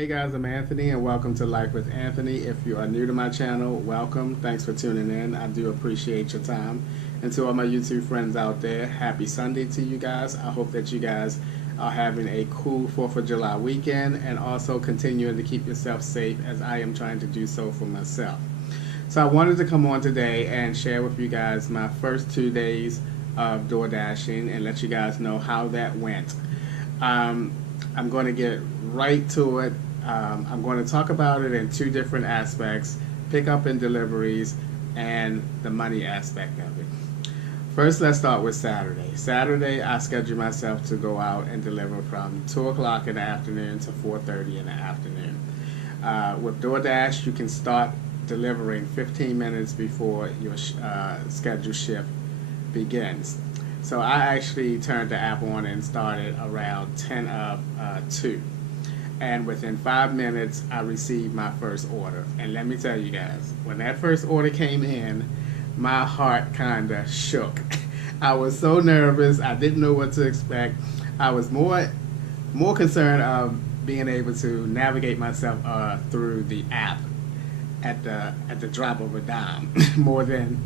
Hey guys, I'm Anthony and welcome to Life with Anthony. If you are new to my channel, welcome. Thanks for tuning in. I do appreciate your time. And to all my YouTube friends out there, happy Sunday to you guys. I hope that you guys are having a cool 4th of July weekend and also continuing to keep yourself safe as I am trying to do so for myself. So I wanted to come on today and share with you guys my first 2 days of door dashing and let you guys know how that went. I'm going to get right to it. I'm going to talk about it in 2 different aspects: pickup and deliveries and the money aspect of it. First, let's start with Saturday. Saturday, I scheduled myself to go out and deliver from 2 o'clock in the afternoon to 4:30 in the afternoon. With DoorDash, you can start delivering 15 minutes before your scheduled shift begins. So I actually turned the app on and started around 10 of 2. And within 5 minutes, I received my first order. And let me tell you guys, when that first order came in, my heart kind of shook. I was so nervous. I didn't know what to expect. I was more concerned of being able to navigate myself through the app at the drop of a dime, more than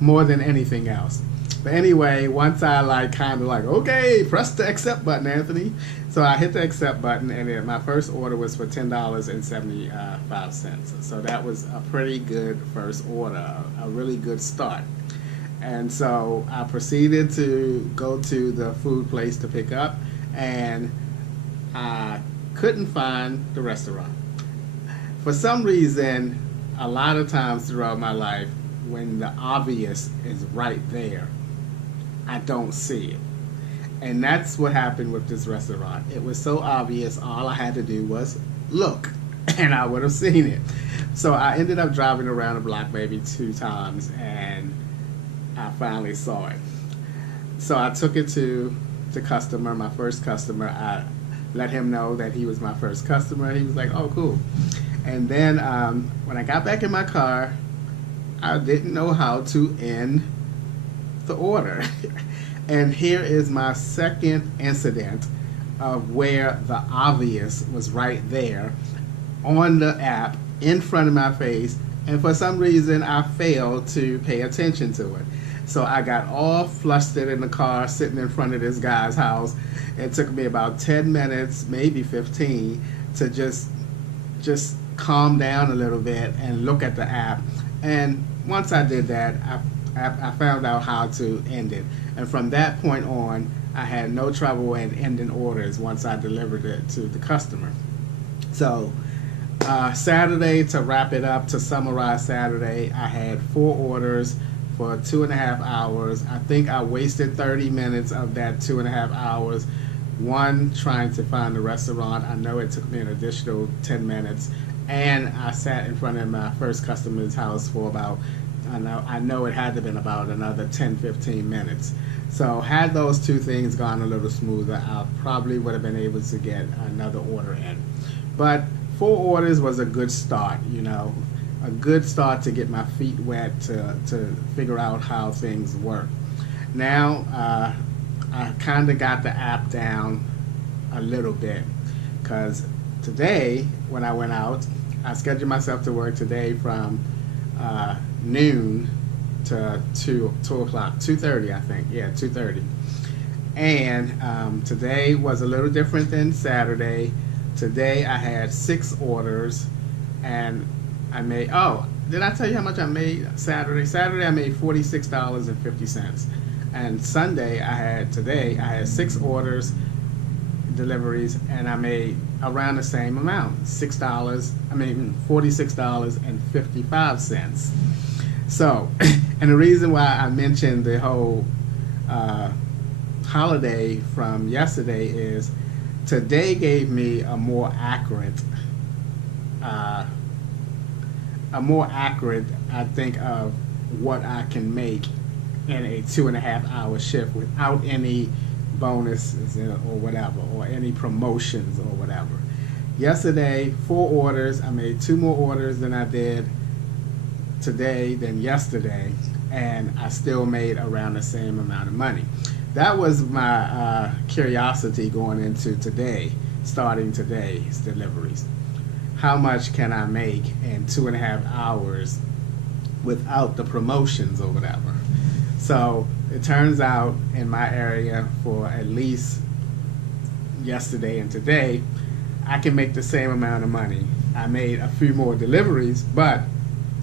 more than anything else. But anyway, once I okay, press the accept button, Anthony. So I hit the accept button, and then my first order was for $10.75. So that was a pretty good first order, a really good start. And so I proceeded to go to the food place to pick up, and I couldn't find the restaurant. For some reason, a lot of times throughout my life, when the obvious is right there, I don't see it. And that's what happened with this restaurant. It was so obvious, all I had to do was look, and I would have seen it. So I ended up driving around the block maybe 2 times, and I finally saw it. So I took it to the customer, my first customer. I let him know that he was my first customer. He was like, oh, cool. And then when I got back in my car, I didn't know how to end the order. And here is my second incident of where the obvious was right there on the app in front of my face, and for some reason I failed to pay attention to it. So I got all flustered in the car sitting in front of this guy's house. It took me about 10 minutes, maybe 15, to just calm down a little bit and look at the app. And once I did that, I found out how to end it. And from that point on, I had no trouble in ending orders once I delivered it to the customer. So Saturday, to wrap it up, to summarize Saturday, I had 4 orders for 2.5 hours. I think I wasted 30 minutes of that 2.5 hours. One, trying to find the restaurant. I know it took me an additional 10 minutes. And I sat in front of my first customer's house for about, I know it had to have been about another 10-15 minutes. So had those 2 things gone a little smoother, I probably would have been able to get another order in. But 4 orders was a good start, a good start to get my feet wet, to figure out how things work. Now, I kind of got the app down a little bit, because today, when I went out, I scheduled myself to work today from noon to 2 o'clock, 2:30 I think, yeah, 2:30. And today was a little different than Saturday. Today I had 6 orders, and I made, did I tell you how much I made Saturday? Saturday I made $46.50. And Sunday today I had 6 orders, deliveries, and I made around the same amount, $46.55. So, and the reason why I mentioned the whole holiday from yesterday is today gave me a more accurate, I think, of what I can make in a 2.5 hour shift without any bonuses or whatever, or any promotions or whatever. Yesterday, 4 orders. I made 2 more orders than I did today than yesterday, and I still made around the same amount of money. That was my curiosity going into today. starting today's deliveries. How much can I make in 2.5 hours without the promotions or whatever? So it turns out in my area, for at least yesterday and today, I can make the same amount of money. I made a few more deliveries, but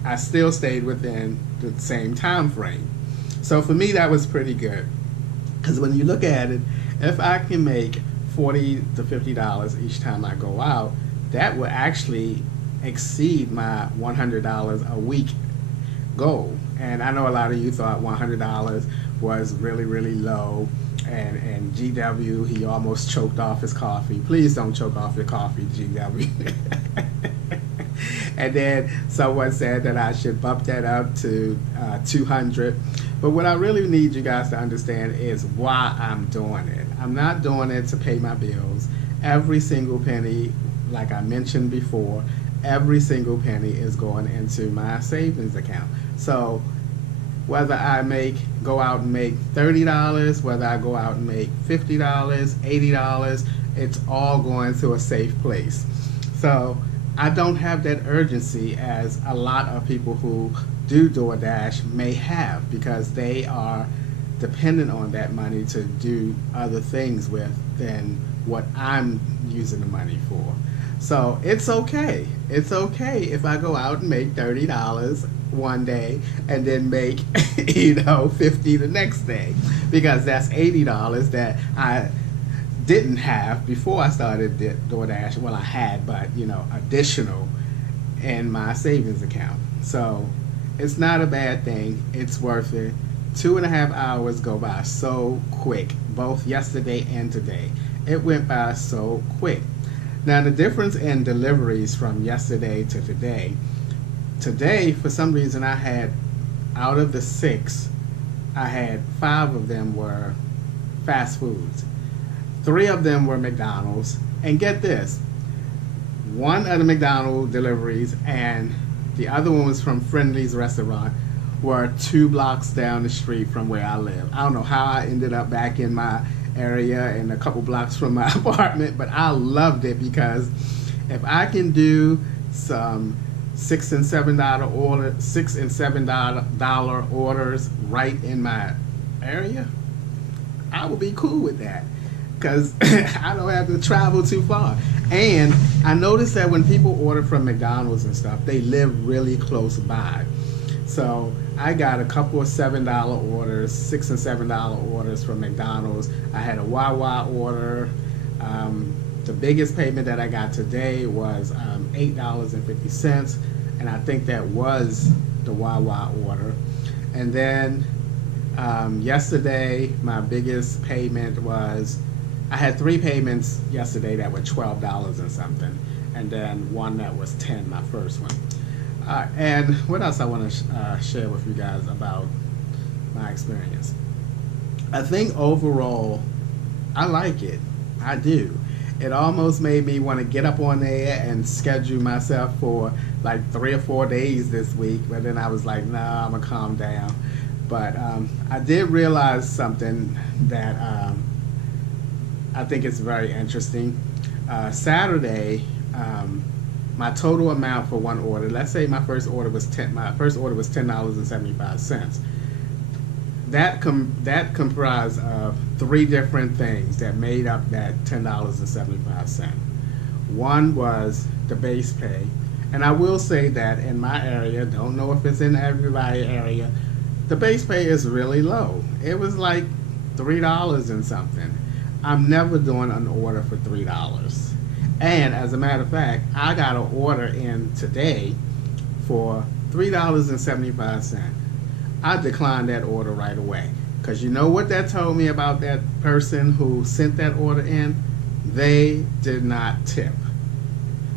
I still stayed within the same time frame. So for me, that was pretty good. Because when you look at it, if I can make $40 to $50 each time I go out, that will actually exceed my $100 a week goal. And I know a lot of you thought $100 was really, really low. And GW, he almost choked off his coffee. Please don't choke off your coffee, GW. And then someone said that I should bump that up to 200. But what I really need you guys to understand is why I'm doing it. I'm not doing it to pay my bills. Every single penny, like I mentioned before, every single penny is going into my savings account. So whether I go out and make $30, whether I go out and make $50, $80, it's all going to a safe place. So I don't have that urgency as a lot of people who do DoorDash may have, because they are dependent on that money to do other things with than what I'm using the money for. So it's okay. It's okay if I go out and make $30 one day and then make, $50 the next day, because that's $80 that I didn't have before I started DoorDash. Well, I had, but additional in my savings account. So it's not a bad thing. It's worth it. 2.5 hours go by so quick, both yesterday and today. It went by so quick. Now, the difference in deliveries from yesterday to today, for some reason, I had, out of the 6, I had 5 of them were fast foods. 3 of them were McDonald's. And get this, one of the McDonald's deliveries and the other one was from Friendly's restaurant, were 2 blocks down the street from where I live. I don't know how I ended up back in my area and a couple blocks from my apartment, but I loved it, because if I can do some $6 and $7 orders right in my area, I will be cool with that, because I don't have to travel too far. And I noticed that when people order from McDonald's and stuff, they live really close by. So I got a couple of $7 orders, $6 and $7 orders from McDonald's. I had a Wawa order. The biggest payment that I got today was $8.50, and I think that was the Wawa order. And then yesterday, my biggest payment was, I had 3 payments yesterday that were $12 and something, and then one that was $10, my first one. And what else I want to share with you guys about my experience? I think overall, I like it. I do. It almost made me want to get up on there and schedule myself for like 3 or 4 days this week, but then I was like, nah, I'm going to calm down. But I did realize something that I think is very interesting. Saturday, my total amount for one order, let's say my first order was $10.75. That comprised of 3 different things that made up that $10.75. One was the base pay, and I will say that in my area, don't know if it's in everybody's area, the base pay is really low. It was like $3 and something. I'm never doing an order for $3. And as a matter of fact, I got an order in today for $3.75. I declined that order right away, because you know what that told me about that person who sent that order in? They did not tip,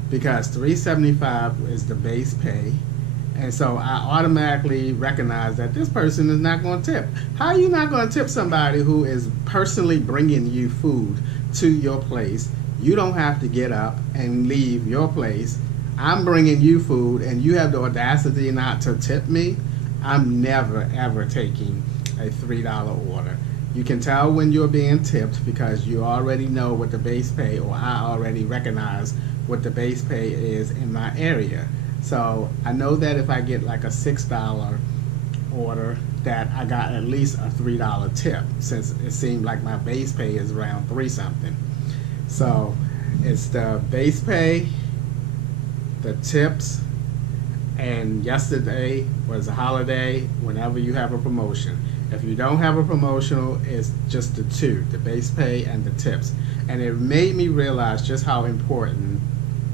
because $3.75 is the base pay, and so I automatically recognize that this person is not going to tip. How are you not going to tip somebody who is personally bringing you food to your place? You don't have to get up and leave your place. I'm bringing you food, and you have the audacity not to tip me? I'm never, ever taking a $3 order. You can tell when you're being tipped because you already know what the base pay, or I already recognize what the base pay is in my area. So I know that if I get like a $6 order, that I got at least a $3 tip, since it seemed like my base pay is around 3 something. So it's the base pay, the tips, and yesterday was a holiday. Whenever you have a promotion, if you don't have a promotional, it's just the two, the base pay and the tips. And it made me realize just how important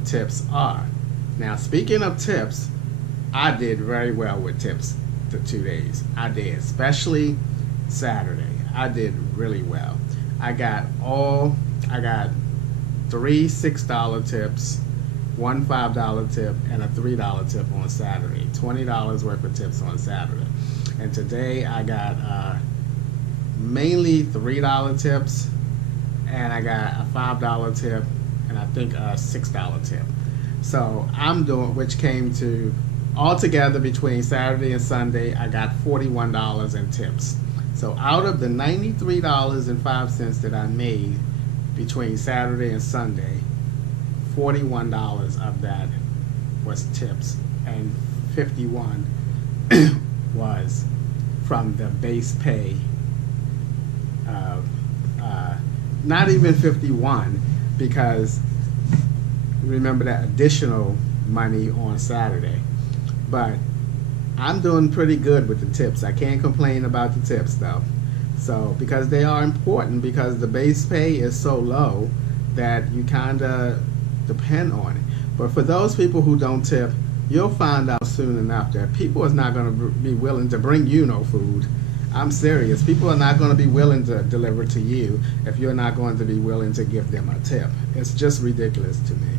tips are. Now, speaking of tips, I did very well with tips the 2 days. I did, especially Saturday. I did really well. I got 3 $6 tips, 1 $5 tip, and a $3 tip on Saturday. $20 worth of tips on Saturday. And today I got mainly $3 tips, and I got a $5 tip, and I think a $6 tip. So I'm doing, which came to altogether between Saturday and Sunday, I got $41 in tips. So out of the $93.05 that I made between Saturday and Sunday, $41 of that was tips, and 51 was from the base pay of not even 51, because remember that additional money on Saturday. But I'm doing pretty good with the tips. I can't complain about the tips though. So, because they are important, because the base pay is so low that you kind of depend on it. But for those people who don't tip, you'll find out soon enough that people is not going to be willing to bring you no food. I'm serious. People are not going to be willing to deliver to you if you're not going to be willing to give them a tip. It's just ridiculous to me.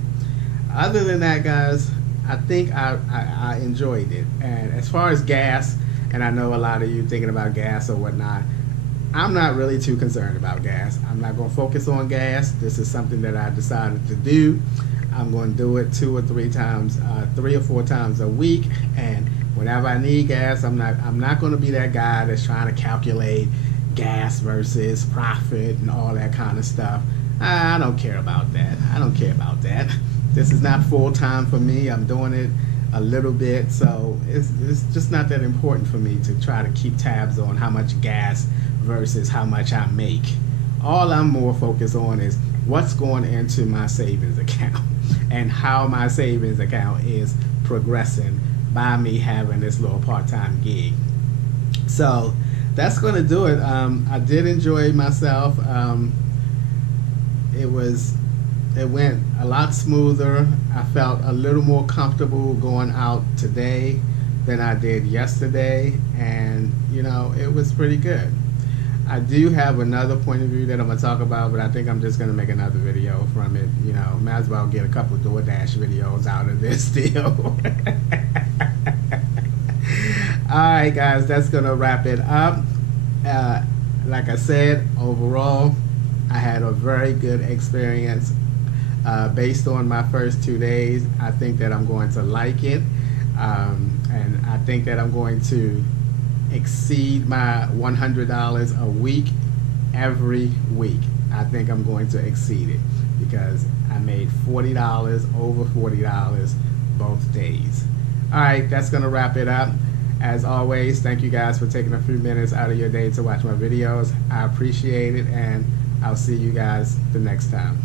Other than that, guys, I think I enjoyed it. And as far as gas, and I know a lot of you thinking about gas or whatnot, I'm not really too concerned about gas. I'm not going to focus on gas. This is something that I decided to do. I'm going to do it 2 or 3 times, 3 or 4 times a week. And whenever I need gas, I'm not going to be that guy that's trying to calculate gas versus profit and all that kind of stuff. I don't care about that. I don't care about that. This is not full time for me. I'm doing it a little bit, so it's just not that important for me to try to keep tabs on how much gas versus how much I make. All I'm more focused on is what's going into my savings account and how my savings account is progressing by me having this little part-time gig. So that's going to do it. I did enjoy myself. It went a lot smoother. I felt a little more comfortable going out today than I did yesterday, and you know, it was pretty good. I do have another point of view that I'm going to talk about, but I think I'm just going to make another video from it. You know, might as well get a couple DoorDash videos out of this deal. Alright guys, that's going to wrap it up. Like I said, overall, I had a very good experience. Based on my first 2 days, I think that I'm going to like it. And I think that I'm going to exceed my $100 a week every week. I think I'm going to exceed it because I made $40, over $40 both days. Alright, that's going to wrap it up. As always, thank you guys for taking a few minutes out of your day to watch my videos. I appreciate it, and I'll see you guys the next time.